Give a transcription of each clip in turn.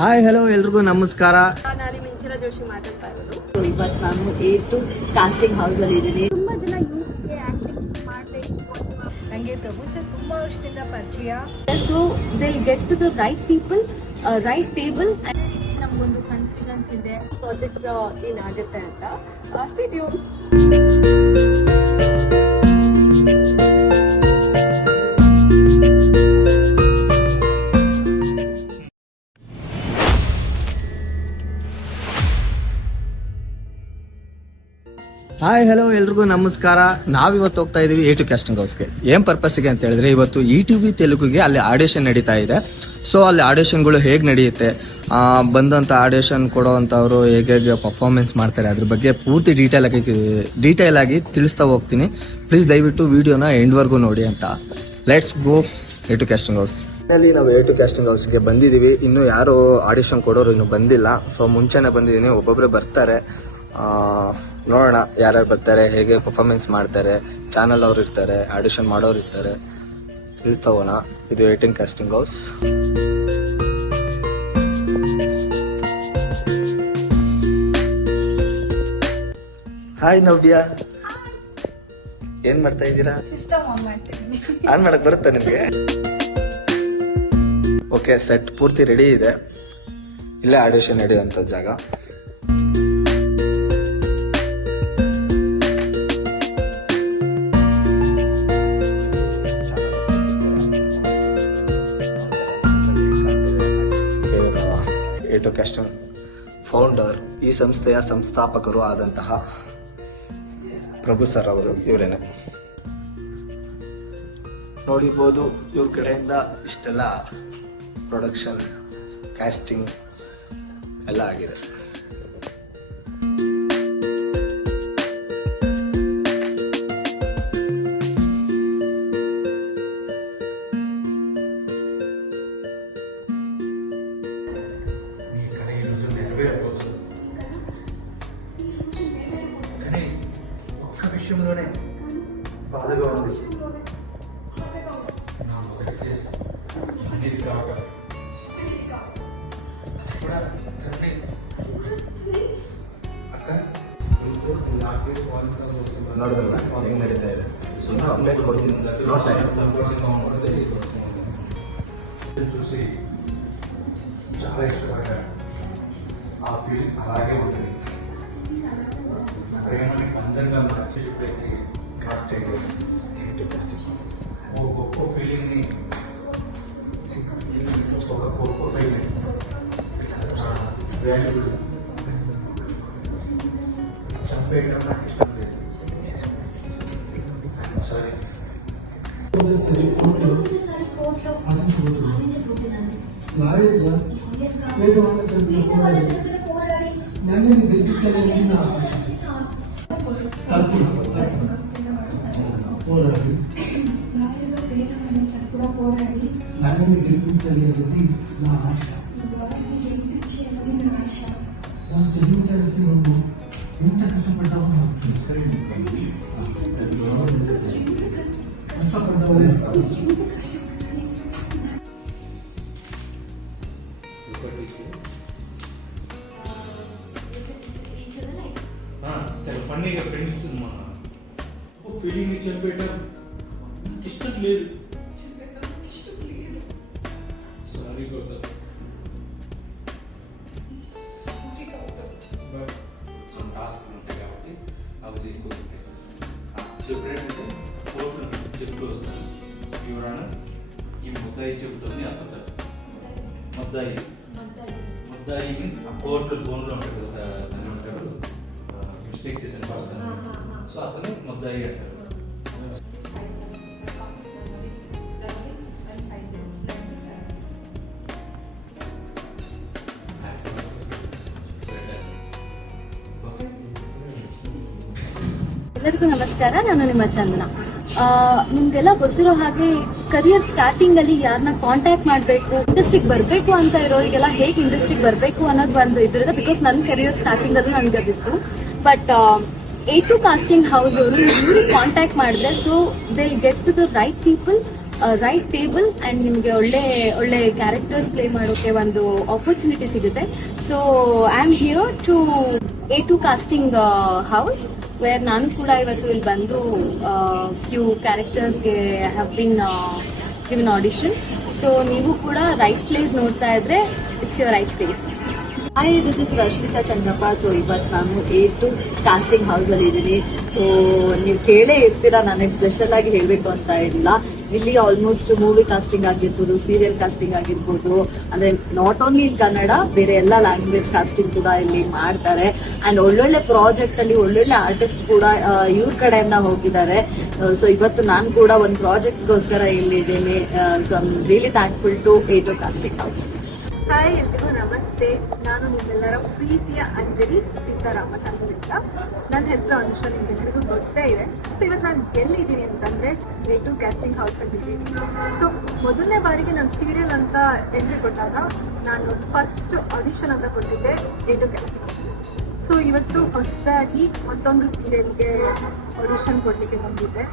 Hi hello ಎಲ್ರಿಗೂ ನಮಸ್ಕಾರ. ನಾನು ಮಿಂಚಲ ಜೋಶಿ ಮಾತಾಡ್ತಾ ಇರೋದು. ಸೊ ಇವತ್ತು ನಾನು ಎ ಟು ಕಾಸ್ಟಿಂಗ್ ಹೌಸ್ ಅಲ್ಲಿ ಇದ್ದೀನಿ. ತುಂಬಾ ಜನ ಯೂತ್ಗೆ ಆಕ್ಟಿಂಗ್ ಮಾಡಬೇಕು ನನಗೆ ಪ್ರಭು ಸರ್ ತುಂಬ ವರ್ಷದಿಂದ ಪರಿಚಯ. So they'll get to the right people right table ನಮಗೊಂದು ಕನ್ಫ್ಯೂಷನ್ಸ್ ಇದೆ. ಪ್ರಾಜೆಕ್ಟ್ ಏನಾಗುತ್ತೆ ಅಂತ. ಅಷ್ಟೇ ಹಾಯ್ ಹಲೋ ಎಲ್ರಿಗೂ ನಮಸ್ಕಾರ. ನಾವಿವತ್ತು ಹೋಗ್ತಾ ಇದೀವಿ ಎ ಟು ಕ್ಯಾಸ್ಟಿಂಗ್ ಹೌಸ್ಗೆ ಏನ್ ಪರ್ಪಸ್ಗೆ ಅಂತ ಹೇಳಿದ್ರೆ ಇವತ್ತು ಇ ಟಿ ವಿ ತೆಲುಗುಗೆ ಅಲ್ಲಿ ಆಡಿಷನ್ ನಡೀತಾ ಇದೆ. ಸೊ ಅಲ್ಲಿ ಆಡಿಷನ್ಗಳು ಹೇಗೆ ನಡೆಯುತ್ತೆ? ಬಂದಂಥ ಆಡಿಷನ್ ಕೊಡೋವಂಥವ್ರು ಹೇಗೆ ಪರ್ಫಾರ್ಮೆನ್ಸ್ ಮಾಡ್ತಾರೆ ಅದ್ರ ಬಗ್ಗೆ ಪೂರ್ತಿ ಡೀಟೇಲ್ ಆಗಿ ಡೀಟೇಲ್ ಆಗಿ ತಿಳಿಸ್ತಾ ಹೋಗ್ತೀನಿ. ಪ್ಲೀಸ್ ದಯವಿಟ್ಟು ವಿಡಿಯೋನ ಎಂಡ್ವರೆಗೂ ನೋಡಿ ಅಂತ. Let's go A two casting house ಅಲ್ಲಿ ನಾವು ಏಟು ಕ್ಯಾಸ್ಟಿಂಗ್ ಹೌಸ್ಗೆ ಬಂದಿದ್ದೀವಿ. ಇನ್ನು ಯಾರು ಆಡಿಷನ್ ಕೊಡೋರು ಇನ್ನು ಬಂದಿಲ್ಲ. ಸೊ ಮುಂಚೆನೇ ಬಂದಿದ್ದೀನಿ. ಒಬ್ಬೊಬ್ಬರೇ ಬರ್ತಾರೆ. ನೋಡೋಣ ಯಾರ್ಯಾರು ಬರ್ತಾರೆ ಹೇಗೆ ಪರ್ಫಾರ್ಮೆನ್ಸ್ ಮಾಡ್ತಾರೆ ಚಾನಲ್ ಅವ್ರು ಇರ್ತಾರೆ ಆಡಿಷನ್ ಮಾಡೋರು ಇರ್ತಾರೆ. ತಿಳ್ತವೋಣ ಇದು ಏಟಿನ್ ಕಾಸ್ಟಿಂಗ್ ಹೌಸ್ ಹಾಯ್ ನವ್ಯ. ಏನ್ ಮಾಡ್ತಾ ಇದ್ದೀರಾ? ಆನ್ ಮಾಡಕ್ ಬರುತ್ತಾ ನಿಮ್ಗೆ? ಓಕೆ ಸೆಟ್ ಪೂರ್ತಿ ರೆಡಿ ಇದೆ. ಇಲ್ಲೇ ಆಡಿಷನ್ ನಡೆಯುವಂಥ ಜಾಗ. ಏಟು ಕ್ಯಾಸ್ಟನ್ ಫೌಂಡರ್ ಈ ಸಂಸ್ಥೆಯ ಸಂಸ್ಥಾಪಕರು ಆದಂತಹ ಪ್ರಭು ಸರ್ ಅವರು, ಇವರೇನೆ. ನೋಡಿರ್ಬೋದು, ಇವ್ರ ಕಡೆಯಿಂದ ಇಷ್ಟೆಲ್ಲ ಪ್ರೊಡಕ್ಷನ್ ಕ್ಯಾಸ್ಟಿಂಗ್ ಎಲ್ಲ ಆಗಿದೆ నా కేసు వాళ్ళు ನೋಡಿದ್ರಲ್ಲ ಹೆಂಗ್ ನಡೀತಾ ಇದೆ ಇನ್ನು ಅಪ್ಡೇಟ್ ಕೊಡ್ತೀನಿ ನೋಡ್ತಾ ಇರಿ. చూసి చాలా ఇష్టపడ్డా ఆ ఫీల్ అలాగే ఉంటుంది ప్రేమని అందంగా మార్చి చెప్పేది కాస్టింగ్ ఓ గొప్ప ఫీలింగ్ని ఒక గొప్ప ఫీలింగ్ వాల్యుబుల్ చంపేయడం నాకు ఇష్టం లేదు. సారీ లాయర్గా న్యాయాన్ని గెలిపించాలని నా ఆశ. పోరాడి న్యాయాన్ని గెలిపించాలి అనేది నా ఆశ నాకు చదివించడానికి నువ్వు ఎంత కష్టపడ్డావో నాకు తెలుసు కష్టపడ్డావు ముద్దాయి ముద్దాయి మీన్స్ ఆ కోర్టు బోన్లో ఉంటాడు కదా సార్, దాన్ని ఉంటాడు మిస్టేక్ చేసిన పర్సన్ సో అతను ముద్దాయి అంటారు ఓకే ಎಲ್ಲರಿಗೂ ನಮಸ್ಕಾರ ನಾನು ನಿಮ್ಮ ಚಂದನ ಆ, ನಿಮ್ಗೆಲ್ಲ ಗೊತ್ತಿರೋ ಹಾಗೆ ಕರಿಯರ್ ಸ್ಟಾರ್ಟಿಂಗ್ ಅಲ್ಲಿ ಯಾರನ್ನ ಕಾಂಟ್ಯಾಕ್ಟ್ ಮಾಡಬೇಕು ಇಂಡಸ್ಟ್ರಿಗೆ ಬರಬೇಕು ಅಂತ ಇರೋರಿಗೆಲ್ಲ ಹೇಗೆ ಇಂಡಸ್ಟ್ರಿಗೆ ಬರಬೇಕು ಅನ್ನೋದು ಒಂದು ಇದ್ರಿಂದ ಬಿಕಾಸ್ ನನ್ನ ಕರಿಯರ್ ಸ್ಟಾರ್ಟಿಂಗ್ ಅಲ್ಲೂ ನನಗೆ ಅದಿತ್ತು. But A two casting house ಅವರು ಇವ್ರಿಗೆ ಕಾಂಟ್ಯಾಕ್ಟ್ ಮಾಡಿದ್ರೆ so they get to the right people right table and ನಿಮಗೆ ಒಳ್ಳೆ ಒಳ್ಳೆ ಕ್ಯಾರೆಕ್ಟರ್ಸ್ ಪ್ಲೇ ಮಾಡೋಕ್ಕೆ ಒಂದು ಆಪರ್ಚುನಿಟಿ ಸಿಗುತ್ತೆ. So I am here to A two casting house where ನಾನು ಕೂಡ ಇವತ್ತು ಇಲ್ಲಿ ಬಂದು few ಕ್ಯಾರೆಕ್ಟರ್ಸ್ಗೆ have been given audition so ನೀವು ಕೂಡ ರೈಟ್ ಪ್ಲೇಸ್ ನೋಡ್ತಾ ಇದ್ರೆ it's your right place hi this is Rashmita Chandappa so ಇವತ್ತು ನಾನು ಏಟು ಕಾಸ್ಟಿಂಗ್ ಹೌಸಲ್ಲಿ ಇದ್ದೀನಿ. ಸೊ ನೀವು ಕೇಳೇ ಇರ್ತೀರಾ ನನಗೆ ಸ್ಪೆಷಲ್ ಆಗಿ ಹೇಳಬೇಕು ಅಂತ ಇಲ್ಲ. ಇಲ್ಲಿ ಆಲ್ಮೋಸ್ಟ್ ಮೂವಿ ಕಾಸ್ಟಿಂಗ್ ಆಗಿರ್ಬೋದು ಸೀರಿಯಲ್ ಕಾಸ್ಟಿಂಗ್ ಆಗಿರ್ಬೋದು, ಅಂದ್ರೆ ನಾಟ್ ಓನ್ಲಿ ಇನ್ ಕನ್ನಡ ಬೇರೆ ಎಲ್ಲ ಲ್ಯಾಂಗ್ವೇಜ್ ಕಾಸ್ಟಿಂಗ್ ಕೂಡ ಇಲ್ಲಿ ಮಾಡ್ತಾರೆ. ಅಂಡ್ ಒಳ್ಳೊಳ್ಳೆ ಪ್ರಾಜೆಕ್ಟ್ ಅಲ್ಲಿ ಒಳ್ಳೊಳ್ಳೆ ಆರ್ಟಿಸ್ಟ್ ಕೂಡ ಇವ್ರ ಕಡೆಯಿಂದ ಹೋಗಿದ್ದಾರೆ. ಸೊ ಇವತ್ತು ನಾನು ಕೂಡ ಒಂದು ಪ್ರಾಜೆಕ್ಟ್ಗೋಸ್ಕರ ಇಲ್ಲಿದ್ದೀನಿ. So I'm really thankful to A two casting house hi ಎಲ್ರಿಗೂ, ನಮಸ್ತೆ. ನಾನು ನಿಮ್ಮೆಲ್ಲರ ಪ್ರೀತಿಯ ಅಂಜಲಿ. ಸೀತಾರಾಮನ್ ಅಂತ ನನ್ನ ಹೆಸರು ಅನುಷಾ ನಿಮ್ಗೆಲ್ಲರಿಗೂ ಗೊತ್ತೇ ಇದೆ. ಸೊ ಇವತ್ತು ನಾನು ಎಲ್ಲಿದ್ದೀನಿ ಅಂತಂದ್ರೆ ಎ ಟು ಕ್ಯಾಸ್ಟಿಂಗ್ ಹೌಸ್ ಅಲ್ಲಿ ಇದ್ದೀನಿ. ಸೊ ಮೊದಲನೇ ಬಾರಿಗೆ ನಾನು ಸೀರಿಯಲ್ ಅಂತ ಎಂಟ್ರಿ ಕೊಟ್ಟಾಗ ನಾನು ಫಸ್ಟ್ ಆಡಿಷನ್ ಅಂತ ಕೊಟ್ಟಿದ್ದೆ ಎ ಟು ಕ್ಯಾಸ್ಟಿಂಗ್ ಸೊ ಇವತ್ತು ಹೊಸದಾಗಿ ಮತ್ತೊಂದು ಸೀರಿಯಲ್ಗೆ ಆಡಿಷನ್ ಕೊಡಲಿಕ್ಕೆ ಬಂದಿದ್ದೆ.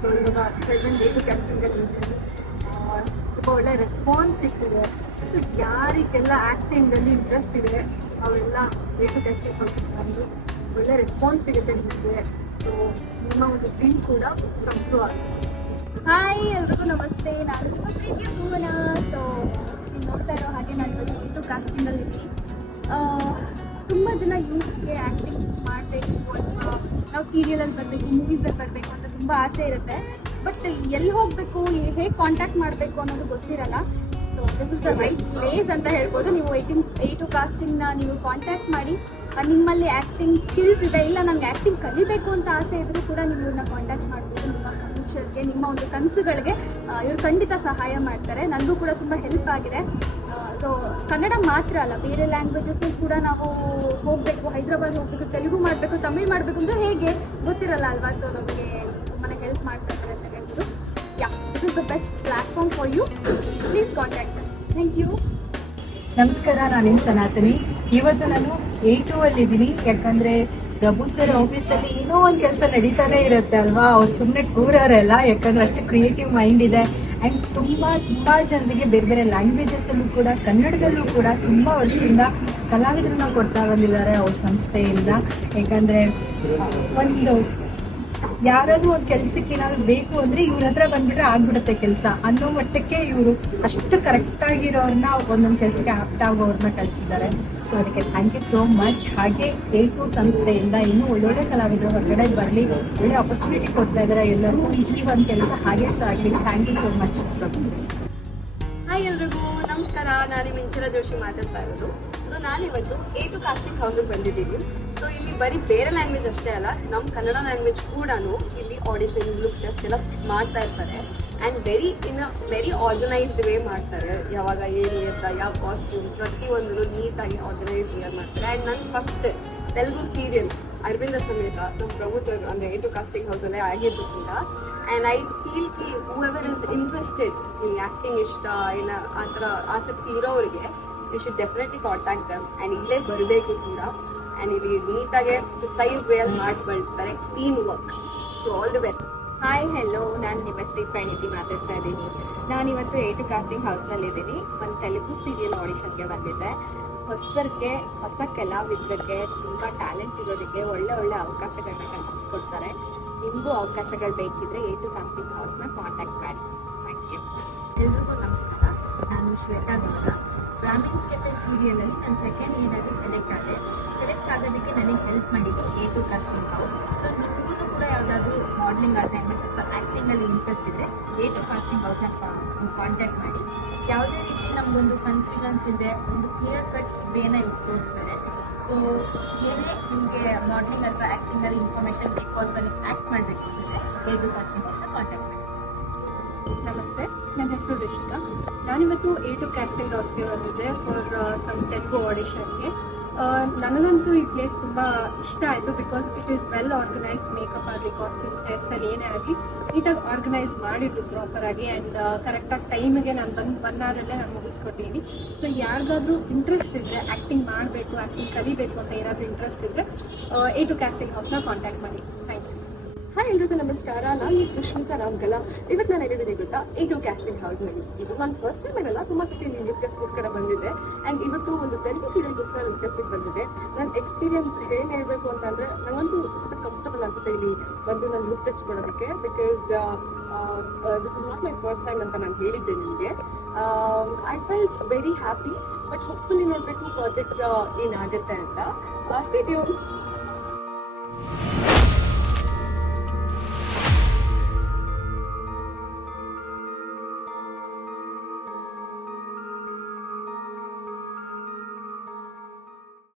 ಸೊ ಇವಾಗ ಪ್ರೆಸೆಂಟ್ ಎ ಟು ಕ್ಯಾಸ್ಟಿಂಗಲ್ಲಿ ಇದ್ದೀನಿ. ತುಂಬ ಒಳ್ಳೆ ರೆಸ್ಪಾನ್ಸ್ ಸಿಕ್ಕಿದೆ. ಸೊ ಯಾರಿಗೆಲ್ಲ ಆ್ಯಕ್ಟಿಂಗಲ್ಲಿ ಇಂಟ್ರೆಸ್ಟ್ ಇದೆ, ಅವರೆಲ್ಲ ಬೇಕು ಟೆಸ್ಟಿಂಗ್ ಬಂದು ಒಳ್ಳೆ ರೆಸ್ಪಾನ್ಸ್ ಸಿಗುತ್ತೆ ನಿಮಗೆ. ಸೊ ನಿಮ್ಮ ಒಂದು ಡ್ರೀಮ್ ಕೂಡ ಕಂಪ್ಲೂ ಆಗುತ್ತೆ. ಹಾಯ್ ಎಲ್ರಿಗೂ ನಮಸ್ತೆ. ನಾನು ನಿಮ್ಮ ಪ್ರೀತಿಯ ಭುವನ. ಸೊ ನೀವು ನೋಡ್ತಾ ಇರೋ ಹಾಗೆ ನಾನು ಇವತ್ತು ಇದು ಕಾಸ್ಟಿಂಗಲ್ಲಿ ಇದ್ದೀನಿ. ತುಂಬ ಜನ ಯೂತ್ಗೆ ಆ್ಯಕ್ಟಿಂಗ್ ಮಾಡಬೇಕು ಅಥವಾ ನಾವು ಸೀರಿಯಲಲ್ಲಿ ಬರಬೇಕು ಮೂವೀಸಲ್ಲಿ ಬರಬೇಕು ಅಂತ ತುಂಬ ಆಸೆ ಇರುತ್ತೆ. ಬಟ್ ಎಲ್ಲಿ ಹೋಗಬೇಕು ಹೇಗೆ ಕಾಂಟ್ಯಾಕ್ಟ್ ಮಾಡಬೇಕು ಅನ್ನೋದು ಗೊತ್ತಿರಲ್ಲ. So this is the right place ಅಂತ ಹೇಳ್ಬೋದು. ನೀವು ಏಯ್ಟೀನ್ ಏಯ್ಟು ಕಾಸ್ಟಿಂಗ್ನ ನೀವು ಕಾಂಟ್ಯಾಕ್ಟ್ ಮಾಡಿ ನಿಮ್ಮಲ್ಲಿ ಆ್ಯಕ್ಟಿಂಗ್ ಸ್ಕಿಲ್ಸ್ ಇದೆ, ಇಲ್ಲ ನನಗೆ ಆ್ಯಕ್ಟಿಂಗ್ ಕಲಿಬೇಕು ಅಂತ ಆಸೆ ಇದ್ರೂ ಕೂಡ ನೀವು ಇವ್ರನ್ನ ಕಾಂಟ್ಯಾಕ್ಟ್ ಮಾಡ್ಬೋದು. ನಿಮ್ಮ ಫ್ಯೂಚರ್ಗೆ ನಿಮ್ಮ ಒಂದು ಕನಸುಗಳಿಗೆ ಇವ್ರು ಖಂಡಿತ ಸಹಾಯ ಮಾಡ್ತಾರೆ. ನನಗೂ ಕೂಡ ತುಂಬ ಹೆಲ್ಪ್ ಆಗಿದೆ. ಸೊ ಕನ್ನಡ ಮಾತ್ರ ಅಲ್ಲ, ಬೇರೆ ಲ್ಯಾಂಗ್ವೇಜಸ್ಸು ಕೂಡ ನಾವು ಹೋಗಬೇಕು, ಹೈದ್ರಾಬಾದ್ ಹೋಗಬೇಕು, ತೆಲುಗು ಮಾಡಬೇಕು, ತಮಿಳ್ ಮಾಡಬೇಕು ಅಂದರೆ ಹೇಗೆ ಗೊತ್ತಿರಲ್ಲ ಅಲ್ವಾ? ಸೊ ನಮಗೆ ತುಂಬಾ ಹೆಲ್ಪ್ ಮಾಡ್ತಾ ಇದ್ದಾರೆ ಅಂತ ಹೇಳ್ಬೋದು ಯಾ the best platform for you, please contact us. Thank you. ನಮಸ್ಕಾರ ನಾನು ಸನಾತನಿ. ಇವತ್ತು ನಾನು ಎ ಟು ಅಲ್ಲಿ ಇದ್ದೀನಿ ಯಾಕಂದ್ರೆ ಪ್ರಭು ಸರ್ ಆಫೀಸಲ್ಲಿ ಏನೋ ಒಂದು ಕೆಲಸ ನಡೀತಾನೆ ಇರುತ್ತೆ ಅಲ್ವಾ? ಅವ್ರು ಸುಮ್ಮನೆ ಕೂರವರಲ್ಲ ಯಾಕಂದ್ರೆ ಅಷ್ಟು ಕ್ರಿಯೇಟಿವ್ ಮೈಂಡ್ ಇದೆ. ಆ್ಯಂಡ್ ತುಂಬ ತುಂಬ ಜನರಿಗೆ ಬೇರೆ ಬೇರೆ ಲ್ಯಾಂಗ್ವೇಜಸ್ ಅಲ್ಲೂ ಕೂಡ ಕನ್ನಡದಲ್ಲೂ ಕೂಡ ತುಂಬ ವರ್ಷದಿಂದ ಕಲಾವಿದರನ್ನ ಕೊಡ್ತಾ ಬಂದಿದ್ದಾರೆ ಅವ್ರ ಸಂಸ್ಥೆಯಿಂದ. ಯಾಕಂದ್ರೆ ಒಂದು ಯಾರಾದ್ರೂ ಒಂದು ಕೆಲ್ಸಕ್ಕೆ ಏನಾದ್ರು ಬೇಕು ಅಂದ್ರೆ ಇವ್ರ ಹತ್ರ ಬಂದ್ಬಿಟ್ರೆ ಆಗ್ಬಿಡುತ್ತೆ ಕೆಲಸ. ಅನ್ನೋ ಮಟ್ಟಕ್ಕೆ ಇವರು ಅಷ್ಟು ಕರೆಕ್ಟ್ ಆಗಿರೋರ್ನ ಒಂದೊಂದು ಕೆಲಸಕ್ಕೆ ಆಪ್ಟ್ ಆಗೋರ್ನ ಕಳಿಸಿದ್ದಾರೆ. ಸೊ ಅದಕ್ಕೆ ಥ್ಯಾಂಕ್ ಯು ಸೋ ಮಚ್ ಹಾಗೆ ಏಟು ಸಂಸ್ಥೆಯಿಂದ ಇನ್ನೂ ಒಳ್ಳೊಳ್ಳೆ ಕಲಾವಿದರು ಹೊರಗಡೆ ಬರ್ಲಿ. ಒಳ್ಳೆ ಆಪರ್ಚುನಿಟಿ ಕೊಡ್ತಾ ಇದ್ದಾರೆ ಎಲ್ಲರಿಗೂ ಈ ಒಂದು ಕೆಲಸ ಹಾಗೆ ಸಾಗ್ಲಿ thank you so much hi ಎಲ್ರಿಗೂ. ನಮಸ್ಕಾರ. ನಾನು ಮಿಂಚರ ಜೋಶಿ ಮಾತಾಡ್ತಾ ಇರೋದು. ಸೊ ನಾನಿವತ್ತು ಏಟು ಕಾಸ್ಟಿಂಗ್ ಹೌಸಿಗೆ ಬಂದಿದ್ದೀನಿ. ಸೊ ಇಲ್ಲಿ ಬರೀ ಬೇರೆ ಲ್ಯಾಂಗ್ವೇಜ್ ಅಷ್ಟೇ ಅಲ್ಲ ನಮ್ಮ ಕನ್ನಡ ಲ್ಯಾಂಗ್ವೇಜ್ ಕೂಡ ಇಲ್ಲಿ ಆಡಿಷನ್ ಲುಕ್ ಟೆಸ್ಟ್ ಎಲ್ಲ ಮಾಡ್ತಾ ಇರ್ತಾರೆ. And very in a very organized way ಮಾಡ್ತಾರೆ. ಯಾವಾಗ ಏನು ಎತ್ತ, ಯಾವ ಕಾಸ್ಟ್ಯೂಮ್ ಪ್ರತಿಯೊಂದು ನೀಟಾಗಿ ಆರ್ಗನೈಸ್ ವೇ ಮಾಡ್ತಾರೆ. ಆ್ಯಂಡ್ ನನ್ನ ಫಸ್ಟ್ ತೆಲುಗು ಸೀರಿಯಲ್ ಅರವಿಂದ ಸಮೇತ ನಮ್ಮ ಪ್ರಭುತ್ವ ಅಂದರೆ ಏಟು ಕಾಸ್ಟಿಂಗ್ ಹೌಸಲ್ಲೇ ಆಗಿದ್ದು ಕೂಡ. ಆ್ಯಂಡ್ ಐ ಫೀಲ್ ಕಿ ಹೂಎವರ್ ಇಸ್ ಇಂಟ್ರೆಸ್ಟೆಡ್ ಈ ಆ್ಯಕ್ಟಿಂಗ್ ಇಷ್ಟ ಇಲ್ಲ ಆ ಥರ ಆಸಕ್ತಿ ಇರೋರಿಗೆ you should definitely contact them and ಇಲ್ಲೇ ಬರಬೇಕು ಕೂಡ. ಆ್ಯಂಡ್ ಇಲ್ಲಿ ನೀಟಾಗೆ ಸೈಜ್ ವೇಲ್ ಮಾಡಿ ಬಳಸ್ತಾರೆ clean work so all the best hi hello ನಾನು ನಿಮ್ಮ ಶ್ರೀ ಪ್ರಣೀತಿ ಮಾತಾಡ್ತಾ ಇದ್ದೀನಿ. ನಾನಿವತ್ತು ಏಟ್ ಕಾಸ್ಟಿಂಗ್ ಹೌಸ್ನಲ್ಲಿದ್ದೀನಿ ಒಂದು ತೆಲುಗು ಸೀರಿಯಲ್ ಆಡಿಷನ್ಗೆ ಬಂದಿದ್ದೆ. ಹೊಸಬರಿಗೆ ಹೊಸ ಕಲಾವಿದರಿಗೆ ತುಂಬ ಟ್ಯಾಲೆಂಟ್ ಇರೋದಕ್ಕೆ ಒಳ್ಳೆ ಒಳ್ಳೆ ಅವಕಾಶಗಳನ್ನ ಕಲ್ಪಿಸ್ಕೊಡ್ತಾರೆ. ನಿಮಗೂ ಅವಕಾಶಗಳು ಬೇಕಿದ್ರೆ ಏಟು ಕಾಸ್ಟಿಂಗ್ ಹೌಸ್ನ ಕಾಂಟ್ಯಾಕ್ಟ್ ಮಾಡಿ. ಥ್ಯಾಂಕ್ ಯು ಎಲ್ರಿಗೂ ನಮಸ್ಕಾರ. ನಾನು ಶ್ವೇತಾ ಗೌಡ. ಬ್ರಾಹ್ಮಿನ್ಸ್ ಕೆಫೆ ಸೀರಿಯಲಲ್ಲಿ ನಾನು ಸೆಕೆಂಡ್ ಲೀಡ್ ಆಗಿ ಸೆಲೆಕ್ಟ್ ಆದೆ. ಸೆಲೆಕ್ಟ್ ಆಗೋದಕ್ಕೆ ನನಗೆ ಹೆಲ್ಪ್ ಮಾಡಿದ್ದು ಎ ಟು ಕಾಸ್ಟಿಂಗ್ ಸೊ ನಿಮಗೂ ಕೂಡ ಯಾವುದಾದ್ರೂ ಮಾಡಲಿಂಗ್ ಅಸೈನ್ಮೆಂಟ್ ಅಥವಾ ಆ್ಯಕ್ಟಿಂಗಲ್ಲಿ ಇಂಟ್ರೆಸ್ಟ್ ಇದೆ ಎ ಟು ಕಾಸ್ಟಿಂಗ್ ಹೌಸ್ನ ಕಾಂಟ್ಯಾಕ್ಟ್ ಮಾಡಿ. ಯಾವುದೇ ರೀತಿ ನಮಗೊಂದು ಕನ್ಫ್ಯೂಷನ್ಸ್ ಇದೆ, ಒಂದು ಕ್ಲಿಯರ್ ಕಟ್ ವೇನ ತೋರಿಸ್ತಾರೆ. ಸೊ ಏನೇ ನಿಮಗೆ ಮಾಡಲಿಂಗ್ ಅಥವಾ ಆ್ಯಕ್ಟಿಂಗಲ್ಲಿ ಇನ್ಫಾರ್ಮೇಷನ್ ಬೇಕು ಅಥವಾ ನೀವು ಆ್ಯಕ್ಟ್ ಮಾಡಬೇಕು ಅಂದರೆ ಎ ಟು ಕಾಸ್ಟಿಂಗ್ ಹೌಸ್ನ ಕಾಂಟ್ಯಾಕ್ಟ್ ಮಾಡಿ. ನಮಸ್ತೆ. ನನ್ನ ಹೆಸರು ರಿಷಿಕಾ. ನಾನಿವತ್ತು ಎ ಟು ಕ್ಯಾಸ್ಟಿಂಗ್ ಹೌಸ್ಗೆ ಬಂದಿದ್ದೆ ಫಾರ್ ಸಮ್ ತೆಲುಗು ಆಡಿಷನ್ಗೆ ನನಗಂತೂ ಈ ಪ್ಲೇಸ್ ತುಂಬ ಇಷ್ಟ ಆಯಿತು because it is well organized makeup ಆಗಲಿ ಕಾಸ್ಟ್ಯೂಮ್ ಅಲ್ಲಿ ಏನೇ ಆಗಲಿ ನೀಟಾಗಿ ಆರ್ಗನೈಸ್ ಮಾಡಿದ್ದು ಪ್ರಾಪರಾಗಿ ಆ್ಯಂಡ್ ಕರೆಕ್ಟಾಗಿ ಟೈಮಿಗೆ ನಾನು ಬಂದು ಬಂದಾದಲ್ಲೇ ನಾನು ಮುಗಿಸ್ಕೊಟ್ಟಿದ್ದೀನಿ ಸೊ ಯಾರಿಗಾದ್ರೂ ಇಂಟ್ರೆಸ್ಟ್ ಇದ್ದರೆ ಆ್ಯಕ್ಟಿಂಗ್ ಮಾಡಬೇಕು ಆ್ಯಕ್ಟಿಂಗ್ ಕಲಿಬೇಕು ಅಂತ ಏನಾದರೂ ಇಂಟ್ರೆಸ್ಟ್ ಇದ್ದರೆ ಎ ಟು ಕ್ಯಾಸ್ಟಿಂಗ್ ಹೌಸ್ನ ಕಾಂಟ್ಯಾಕ್ಟ್ ಮಾಡಿ. ಹಾಯ್ ಎಲ್ರಿಗೂ ನಮಸ್ಕಾರ ನಾನು ಸುಷ್ಮಿತಾ ರಾಮ್ಗಲ ಇವತ್ತು ನಾನು ಎಲ್ಲಿದ್ದೀನಿ ಗೊತ್ತಾ? ಈ ಟು ಕ್ಯಾಸ್ಟಿಂಗ್ ಹೌಸ್ನಲ್ಲಿ ಇದು ನಾನು ಫಸ್ಟ್ ಟೈಮ್ ಏನಲ್ಲ ತುಂಬ ಸತಿ ನ್ಯೂಸ್ಗೋಸ್ಕರ ಬಂದಿದೆ. ಆ್ಯಂಡ್ ಇವತ್ತು ಒಂದು ತೆಲುಗು ಸೀರಿಯಲ್ಗೋಸ್ಕರ ನ್ಯೂಸ್ ಬಂದಿದೆ. ನನ್ನ ಎಕ್ಸ್ಪೀರಿಯನ್ಸ್ ಏನು ಹೇಳಬೇಕು ಅಂತಂದರೆ ನನಗಂತೂ ಸ್ವಲ್ಪ ಕಂಫರ್ಟಬಲ್ ಆಗುತ್ತೆ ಇಲ್ಲಿ ಬಂದು ನಾನು ಲುಕ್ ಟೆಸ್ಟ್ ಮಾಡೋದಕ್ಕೆ because this is not my first time ಅಂತ ನಾನು ಹೇಳಿದ್ದೆ ನಿಮಗೆ. I felt very happy but hopefully ನೋಡಬೇಕು ಪ್ರಾಜೆಕ್ಟ್ ಏನಾಗುತ್ತೆ ಅಂತ. Stay tuned